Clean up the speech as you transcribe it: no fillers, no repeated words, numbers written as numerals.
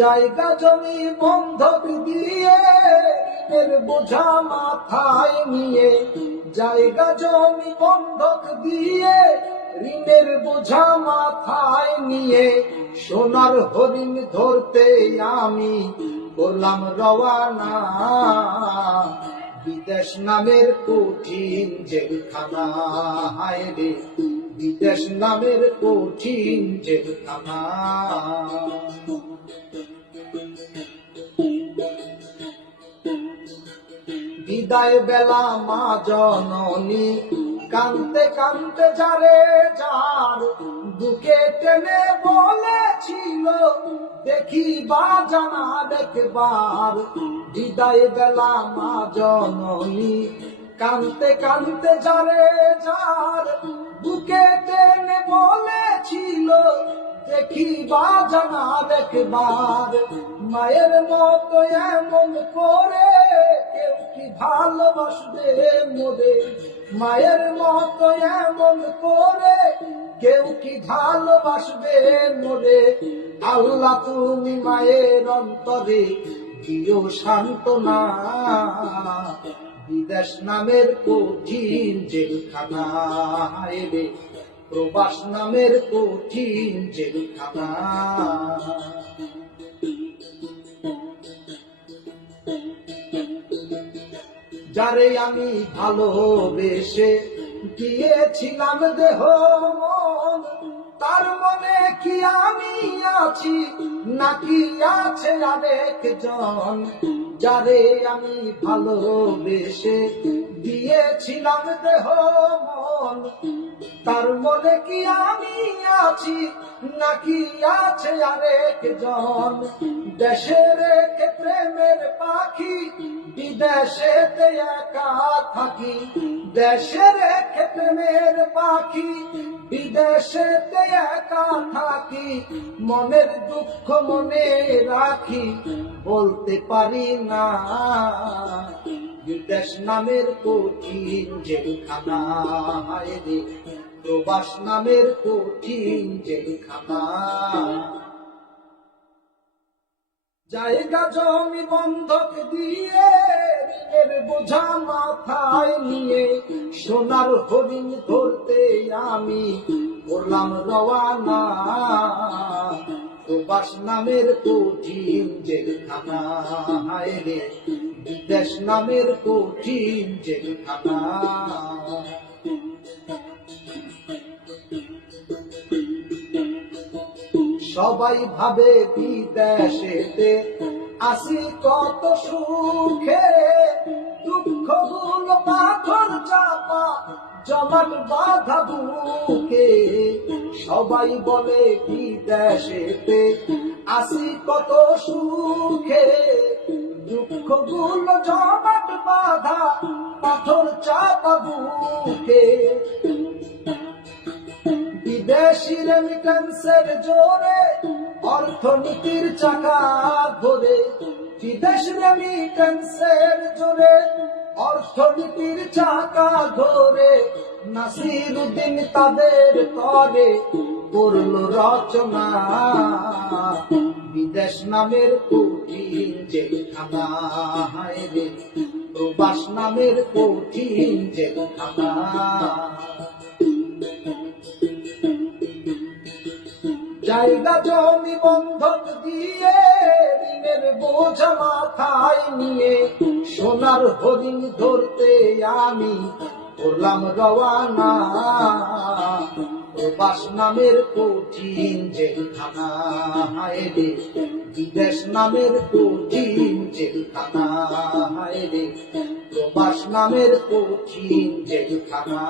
জায়গা জমি বন্ধক দিয়ে ঋণের বোঝা মাথায় নিয়ে, জায়গা জমি বন্ধক দিয়ে ঋণের বোঝা মাথায় নিয়ে, সোনার হরিণ ধরতে আমি করলাম রওয়ানা। বিদেশ নামের কঠিন জেলখানা, হায় রে বিদেশ নামের কঠিন জেলখানা। বিদায় বেলা মা জননী কানতে কানতে যারে যার বুকে টেনে বলেছিল দেখিবা জানা দেখবার। বিদায় বেলা মা জননী কানতে কানতে যারে যার বুকে টেনে বলেছিল দেখিবা জানা দেখবার। মায়ের মতো এমন করে কেউ কি ভালোবাসবে মোরে, মায়ের মতো এমন করে কেউ কি ভালোবাসবে মোরে। আল্লাহ তুমি মায়ের অন্তরে দিও সান্ত্বনা। বিদেশ নামের কঠিন জেলখানা, হায় রে প্রবাস নামের কঠিন জেলখানা। যারে আমি ভালোবেসে দিয়েছিলাম দেহ মন, তার মনে কি আমি আছি নাকি আছে আরেকজন। যারে আমি ভালোবেসে দিয়েছিলাম দেহ মন, তার মনে কি আমি আছি নাকি আছে আরেকজন। দেশে রেখে প্রেমের পাখি বিদেশেতে একা থাকি, দেশে রেখে প্রেমের পাখি বিদেশেতে একা থাকি। মনের দুঃখ মনে রাখি বলতে পারি না। বিদেশ নামের কঠিন জেলখানা, হায় রে প্রবাস নামের কঠিন জেলখানা। জায়গা জমি বন্ধক দিয়ে ঋণের বোঝা মাথায় নিয়ে, সোনার হরিণ ধরতে আমি করলাম রওয়ানা। প্রবাস নামের কঠিন জেলখানা, হায় রে বিদেশ নামের কঠিন জেলখানা। সবাই ভাবে বিদেশেতে আসি কত সুখে, দুঃখগুলো পাথর চাপা জমাট বাঁধা বুকে। সবাই বলে বিদেশেতে আসি কত সুখে, দুঃখগুলো জমাট বাঁধা পাথর চাপা বুকে। বিদেশি রেমিটেন্সের জোরে অর্থনীতির চাকা ঘোরে, বিদেশ রেমিটেন্সের জোরে অর্থনীতির চাকা ঘোরে। নাসিরুদ্দিন তাদের তরে করল রচনা। বিদেশ নামের কঠিন জেলখানা, হায় রে প্রবাস নামের কঠিন জেলখানা। জায়গা জমি বন্ধক দিয়ে ঋণের বোঝা মাথায় নিয়ে, সোনার হরিণ ধরতে আমি করলাম রওয়ানা। প্রবাস নামের কঠিন জেলখানা, হায় রে বিদেশ নামের কঠিন জেলখানা, হায় রে প্রবাস নামের কঠিন জেলখানা।